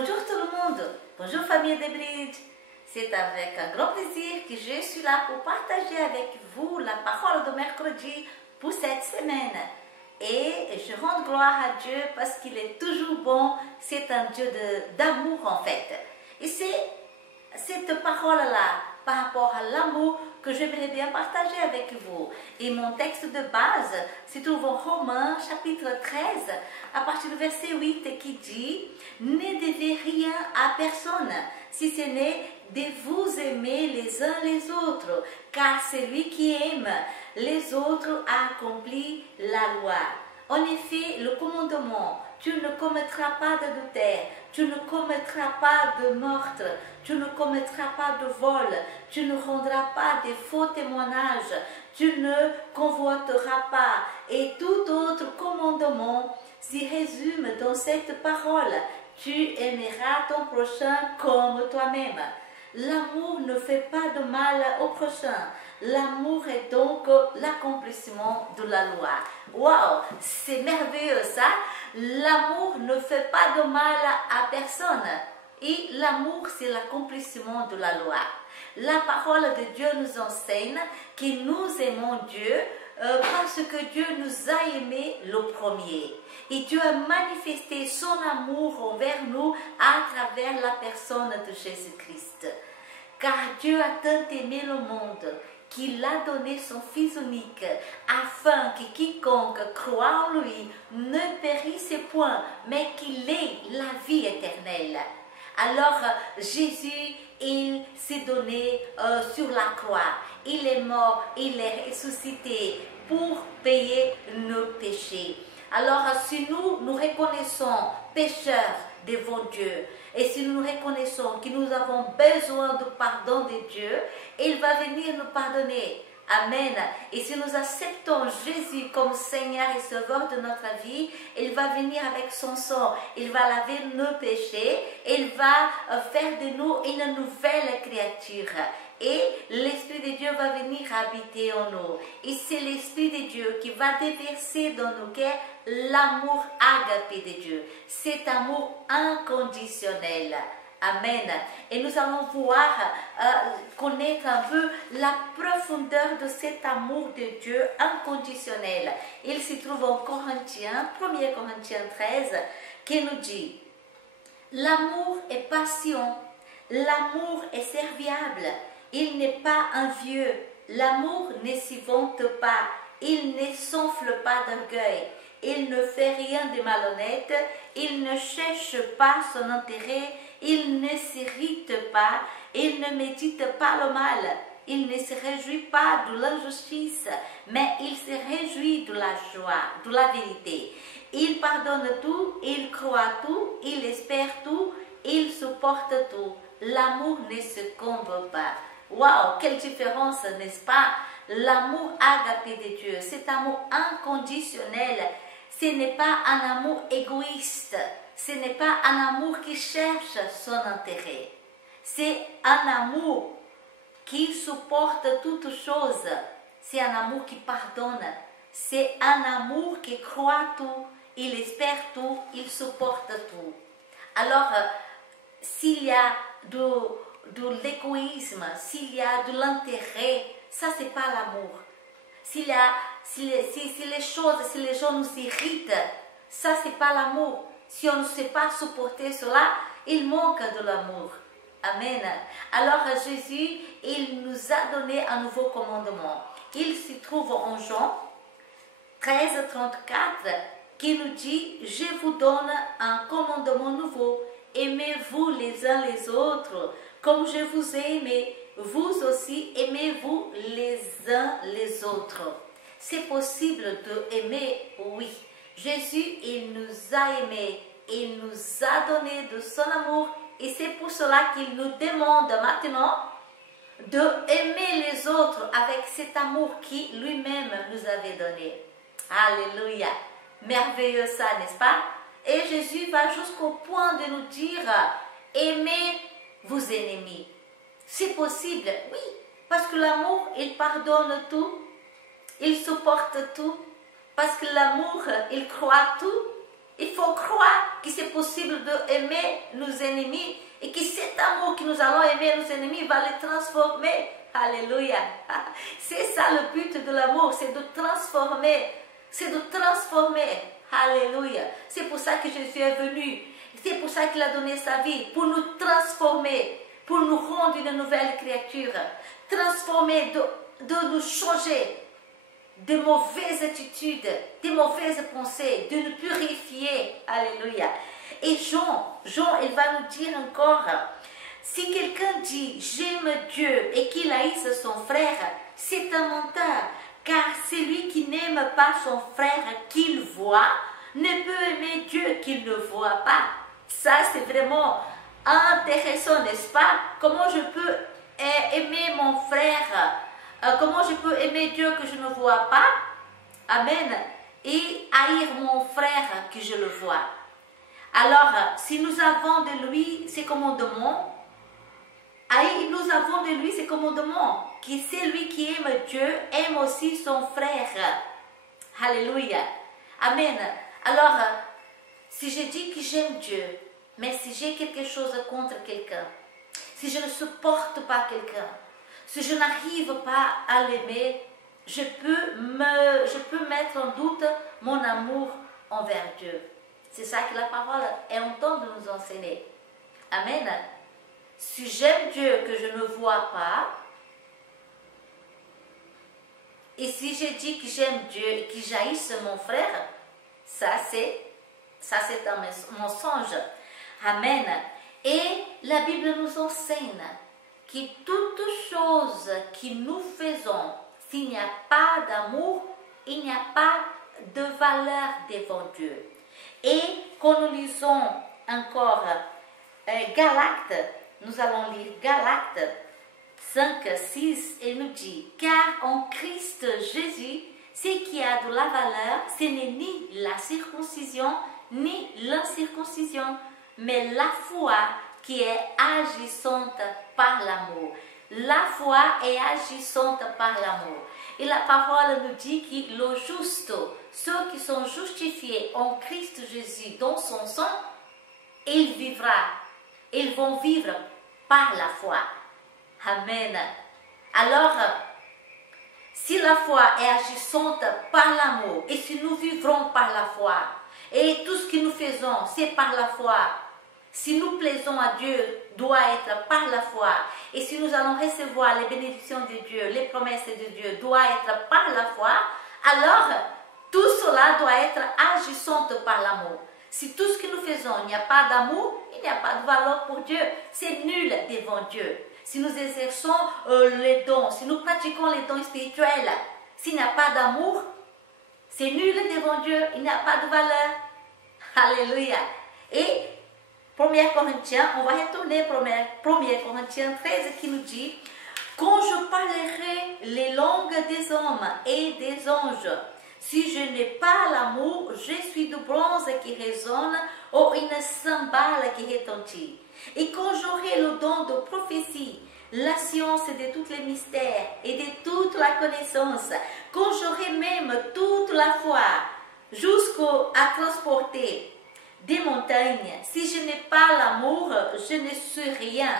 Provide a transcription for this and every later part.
Bonjour tout le monde, bonjour famille de Bridge. C'est avec un grand plaisir que je suis là pour partager avec vous la parole de mercredi pour cette semaine. Et je rends gloire à Dieu parce qu'il est toujours bon, c'est un Dieu d'amour en fait. Et c'est cette parole-là, par rapport à l'amour, que j'aimerais bien partager avec vous. Et mon texte de base se trouve en Romains chapitre 13, à partir du verset 8, qui dit « Ne devez rien à personne, si ce n'est de vous aimer les uns les autres, car celui qui aime les autres a accompli la loi. » En effet, le commandement, tu ne commettras pas d'adultère, tu ne commettras pas de meurtre, tu ne commettras pas de vol, tu ne rendras pas de faux témoignages, tu ne convoiteras pas, et tout autre commandement s'y résume dans cette parole. Tu aimeras ton prochain comme toi-même. L'amour ne fait pas de mal au prochain. L'amour est donc l'accomplissement de la loi. Waouh, c'est merveilleux ça. L'amour ne fait pas de mal à personne. Et l'amour, c'est l'accomplissement de la loi. La parole de Dieu nous enseigne que nous aimons Dieu parce que Dieu nous a aimés le premier. Et Dieu a manifesté son amour envers nous à travers la personne de Jésus-Christ. Car Dieu a tant aimé le monde qu'il a donné son Fils unique, afin que quiconque croit en lui ne périsse point, mais qu'il ait la vie éternelle. Alors Jésus, il s'est donné sur la croix, il est mort, il est ressuscité pour payer nos péchés. Alors si nous reconnaissons pécheurs devant Dieu, et si nous reconnaissons que nous avons besoin du pardon de Dieu, il va venir nous pardonner. Amen. Et si nous acceptons Jésus comme Seigneur et Sauveur de notre vie, il va venir avec son sang, il va laver nos péchés, il va faire de nous une nouvelle créature. Et l'Esprit de Dieu va venir habiter en nous. Et c'est l'Esprit de Dieu qui va déverser dans nos cœurs l'amour agapé de Dieu. Cet amour inconditionnel. Amen. Et nous allons voir, connaître un peu la profondeur de cet amour de Dieu inconditionnel. Il se trouve en Corinthiens, 1 Corinthiens 13, qui nous dit « L'amour est patient, l'amour est serviable, il n'est pas envieux, l'amour ne s'y vante pas, il ne s'enfle pas d'orgueil, il ne fait rien de malhonnête, il ne cherche pas son intérêt, il ne s'irrite pas, il ne médite pas le mal, il ne se réjouit pas de l'injustice, mais il se réjouit de la joie, de la vérité. Il pardonne tout, il croit tout, il espère tout, il supporte tout. L'amour ne se combat pas. Waouh, quelle différence, n'est-ce pas? L'amour agapé de Dieu, cet amour inconditionnel, ce n'est pas un amour égoïste. Ce n'est pas un amour qui cherche son intérêt. C'est un amour qui supporte toutes choses. C'est un amour qui pardonne. C'est un amour qui croit tout. Il espère tout. Il supporte tout. Alors, s'il y a de l'égoïsme, s'il y a de l'intérêt, ça c'est pas l'amour. Si les gens nous irritent, ça c'est pas l'amour. Si on ne sait pas supporter cela, il manque de l'amour. Amen. Alors Jésus, il nous a donné un nouveau commandement. Il se trouve en Jean 13, 34, qui nous dit « Je vous donne un commandement nouveau. Aimez-vous les uns les autres, comme je vous ai aimé. Vous aussi, aimez-vous les uns les autres. » C'est possible d'aimer, oui. Jésus, il nous a aimés, il nous a donné de son amour et c'est pour cela qu'il nous demande maintenant d'aimer les autres avec cet amour qui lui-même nous avait donné. Alléluia! Merveilleux ça, n'est-ce pas? Et Jésus va jusqu'au point de nous dire, aimez vos ennemis. C'est possible, oui, parce que l'amour, il pardonne tout, il supporte tout. Parce que l'amour, il croit tout, Il faut croire que c'est possible d'aimer nos ennemis et que cet amour que nous allons aimer nos ennemis va les transformer. Alléluia. C'est ça le but de l'amour, c'est de transformer. C'est de transformer. Alléluia. C'est pour ça que Jésus est venu. C'est pour ça qu'il a donné sa vie, pour nous transformer, pour nous rendre une nouvelle créature. Transformer, de nous changer de mauvaises attitudes, de mauvaises pensées, de nous purifier. Alléluia. Et Jean, il va nous dire encore, si quelqu'un dit « j'aime Dieu » et qu'il haïsse son frère, c'est un menteur, car celui qui n'aime pas son frère qu'il voit ne peut aimer Dieu qu'il ne voit pas. Ça, c'est vraiment intéressant, n'est-ce pas? Comment je peux aimer mon frère? Comment je peux aimer Dieu que je ne vois pas? Amen. Et haïr mon frère que je le vois. Alors, si nous avons de lui ces commandements, nous avons de lui ces commandements, que celui qui aime Dieu aime aussi son frère. Alléluia. Amen. Alors, si je dis que j'aime Dieu, mais si j'ai quelque chose contre quelqu'un, si je ne supporte pas quelqu'un, si je n'arrive pas à l'aimer, je peux mettre en doute mon amour envers Dieu. C'est ça que la parole est en train de nous enseigner. Amen. Si j'aime Dieu que je ne vois pas, et si je dis que j'aime Dieu et que j'haïsse mon frère, ça c'est un mensonge. Amen. Et la Bible nous enseigne que toute chose que nous faisons, s'il n'y a pas d'amour, il n'y a pas de valeur devant Dieu. Et quand nous lisons encore Galates, nous allons lire Galates 5, 6, et nous dit, car en Christ Jésus, ce qui a de la valeur, ce n'est ni la circoncision, ni l'incirconcision, mais la foi qui est agissante par l'amour. La foi est agissante par l'amour. Et la parole nous dit que le juste, ceux qui sont justifiés en Christ Jésus dans son sang, ils vont vivre par la foi. Amen. Alors, si la foi est agissante par l'amour, et si nous vivrons par la foi, et tout ce que nous faisons, c'est par la foi, si nous plaisons à Dieu, doit être par la foi. Et si nous allons recevoir les bénédictions de Dieu, les promesses de Dieu, doit être par la foi, alors tout cela doit être agissant par l'amour. Si tout ce que nous faisons, il n'y a pas d'amour, il n'y a pas de valeur pour Dieu. C'est nul devant Dieu. Si nous exerçons les dons, si nous pratiquons les dons spirituels, s'il n'y a pas d'amour, c'est nul devant Dieu, il n'y a pas de valeur. Alléluia. Et 1 Corinthiens, on va retourner 1 Corinthiens 13 qui nous dit, quand je parlerai les langues des hommes et des anges, si je n'ai pas l'amour, je suis du bronze qui résonne ou une cymbale qui retentit. Et quand j'aurai le don de prophétie, la science de tous les mystères et de toute la connaissance, quand j'aurai même toute la foi, jusqu'à transporter des montagnes, si je n'ai pas l'amour, je ne suis rien.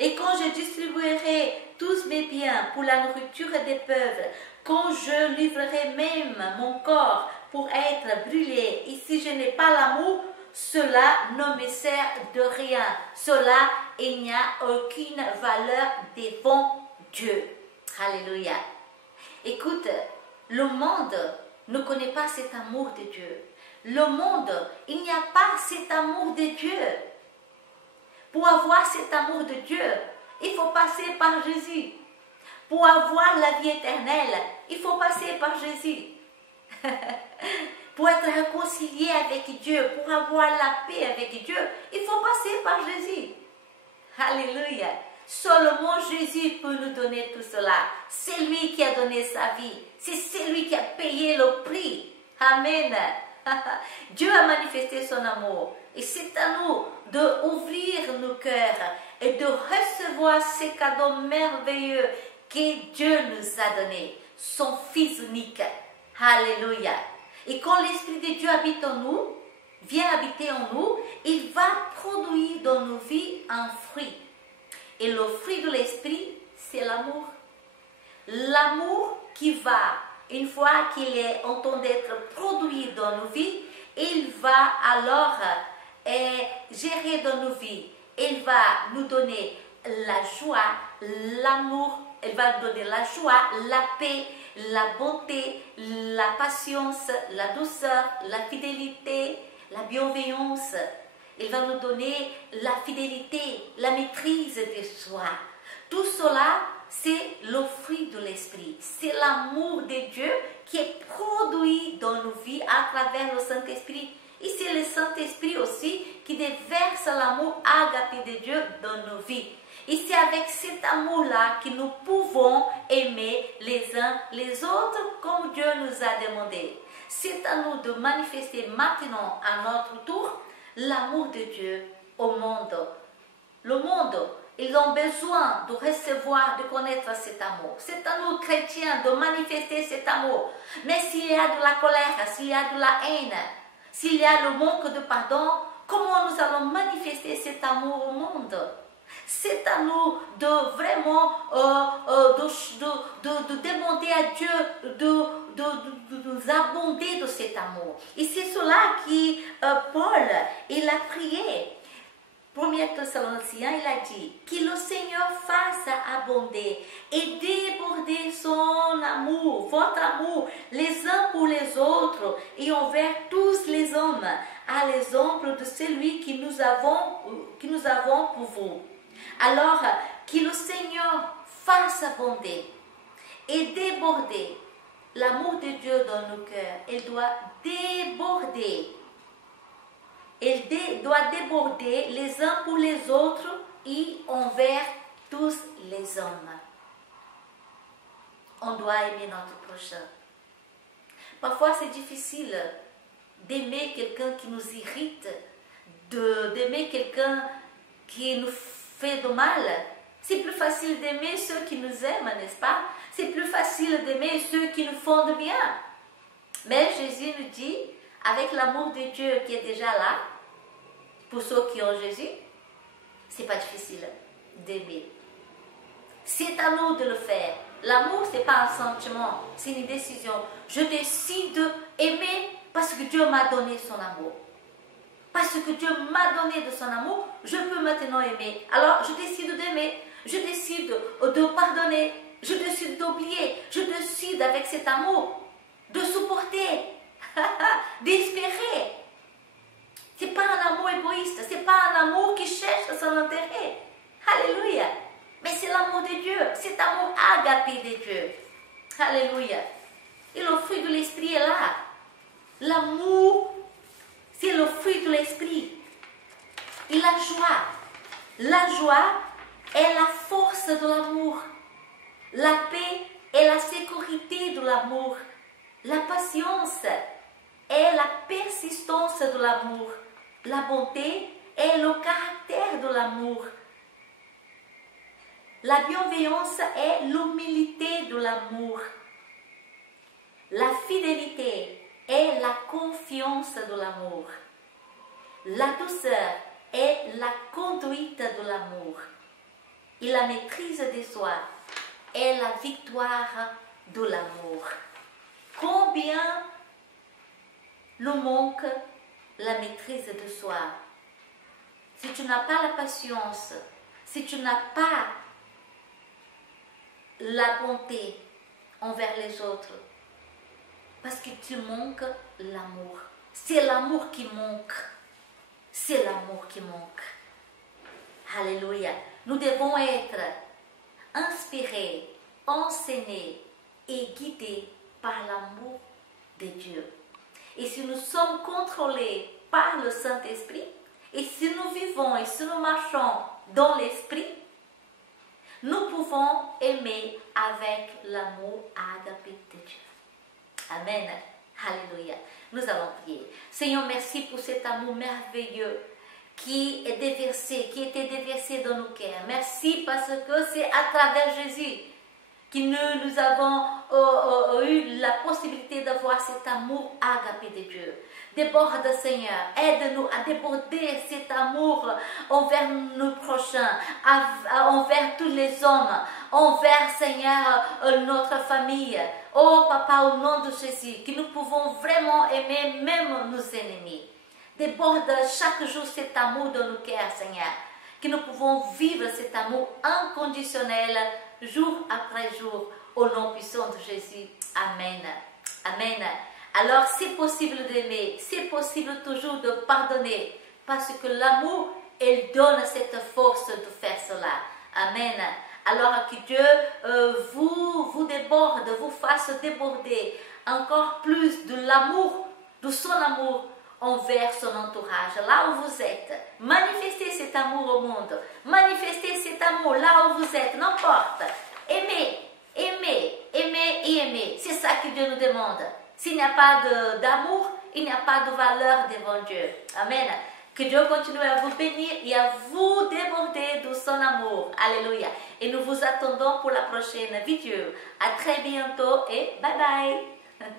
Et quand je distribuerai tous mes biens pour la nourriture des peuples, quand je livrerai même mon corps pour être brûlé, et si je n'ai pas l'amour, cela ne me sert de rien. Cela, il n'y a aucune valeur devant Dieu. Alléluia. Écoute, le monde ne connaît pas cet amour de Dieu. Le monde, il n'y a pas cet amour de Dieu. Pour avoir cet amour de Dieu, il faut passer par Jésus. Pour avoir la vie éternelle, il faut passer par Jésus. Pour être réconcilié avec Dieu, pour avoir la paix avec Dieu, il faut passer par Jésus. Alléluia. Seulement Jésus peut nous donner tout cela. C'est lui qui a donné sa vie. C'est lui qui a payé le prix. Amen. Dieu a manifesté son amour. Et c'est à nous d'ouvrir nos cœurs et de recevoir ces cadeaux merveilleux que Dieu nous a donnés. Son Fils unique. Alléluia. Et quand l'Esprit de Dieu habite en nous, vient habiter en nous, il va produire dans nos vies un fruit. Et le fruit de l'esprit, c'est l'amour. L'amour qui va, une fois qu'il est en train d'être produit dans nos vies, il va alors gérer dans nos vies. Il va nous donner la joie, l'amour, il va nous donner la joie, la paix, la bonté, la patience, la douceur, la fidélité, la bienveillance. Il va nous donner la fidélité, la maîtrise de soi. Tout cela, c'est le fruit de l'esprit. C'est l'amour de Dieu qui est produit dans nos vies à travers le Saint-Esprit. Et c'est le Saint-Esprit aussi qui déverse l'amour agapé de Dieu dans nos vies. Et c'est avec cet amour-là que nous pouvons aimer les uns les autres comme Dieu nous a demandé. C'est à nous de manifester maintenant à notre tour l'amour de Dieu au monde. Le monde, ils ont besoin de recevoir, de connaître cet amour. C'est à nous, chrétiens, de manifester cet amour. Mais s'il y a de la colère, s'il y a de la haine, s'il y a le manque de pardon, comment nous allons manifester cet amour au monde? C'est à nous de vraiment de demander à Dieu de nous abonder de cet amour. Et c'est cela qui Paul, il a prié. 1 Thessaloniciens, il a dit que le Seigneur fasse abonder et déborder son amour, votre amour, les uns pour les autres et envers tous les hommes, à l'exemple de celui que nous avons pour vous. Alors, que le Seigneur fasse abonder et déborder l'amour de Dieu dans nos cœurs. Il doit déborder. Il doit déborder les uns pour les autres et envers tous les hommes. On doit aimer notre prochain. Parfois, c'est difficile d'aimer quelqu'un qui nous irrite, d'aimer quelqu'un qui nous fait de mal. C'est plus facile d'aimer ceux qui nous aiment, n'est-ce pas? C'est plus facile d'aimer ceux qui nous font de bien. Mais Jésus nous dit, avec l'amour de Dieu qui est déjà là, pour ceux qui ont Jésus, c'est pas difficile d'aimer. C'est à nous de le faire. L'amour, c'est pas un sentiment, c'est une décision. Je décide d'aimer parce que Dieu m'a donné son amour. Parce que Dieu m'a donné de son amour, je peux maintenant aimer. Alors, je décide d'aimer, je décide de pardonner, je décide d'oublier, je décide avec cet amour de supporter, d'espérer. Ce n'est pas un amour égoïste, ce n'est pas un amour qui cherche son intérêt. Alléluia. Mais c'est l'amour de Dieu, cet amour agapé de Dieu. Alléluia. Et le fruit de l'esprit est là. L'amour, c'est le fruit de l'esprit. Et la joie est la force de l'amour. La paix est la sécurité de l'amour. La patience est la persistance de l'amour. La bonté est le caractère de l'amour. La bienveillance est l'humilité de l'amour. La fidélité est la confiance de l'amour. La douceur est la conduite de l'amour. Et la maîtrise de soi est la victoire de l'amour. Combien nous manque la maîtrise de soi? Si tu n'as pas la patience, si tu n'as pas la bonté envers les autres, parce que tu manques l'amour. C'est l'amour qui manque. C'est l'amour qui manque. Alléluia. Nous devons être inspirés, enseignés et guidés par l'amour de Dieu. Et si nous sommes contrôlés par le Saint-Esprit, et si nous vivons et si nous marchons dans l'Esprit, nous pouvons aimer avec l'amour agapé de Dieu. Amen. Alléluia. Nous allons prier. Seigneur, merci pour cet amour merveilleux qui est déversé, qui était déversé dans nos cœurs. Merci parce que c'est à travers Jésus que nous avons eu la possibilité d'avoir cet amour agapé de Dieu. Déborde, Seigneur. Aide-nous à déborder cet amour envers nos prochains, envers tous les hommes, envers, Seigneur, notre famille. Oh, Papa, au nom de Jésus, que nous pouvons vraiment aimer même nos ennemis. Déborde chaque jour cet amour dans nos cœurs, Seigneur. Que nous pouvons vivre cet amour inconditionnel, jour après jour, au nom puissant de Jésus. Amen. Amen. Alors, c'est possible d'aimer, c'est possible toujours de pardonner, parce que l'amour, il donne cette force de faire cela. Amen. Alors que Dieu vous déborde, vous fasse déborder encore plus de l'amour, de son amour envers son entourage, là où vous êtes. Manifestez cet amour au monde. Manifestez cet amour là où vous êtes, n'importe. Aimez, aimez, aimez et aimez. C'est ça que Dieu nous demande. S'il n'y a pas d'amour, il n'y a pas de valeur devant Dieu. Amen. Que Dieu continue à vous bénir et à vous déborder de son amour. Alléluia. Et nous vous attendons pour la prochaine vidéo. À très bientôt et bye bye.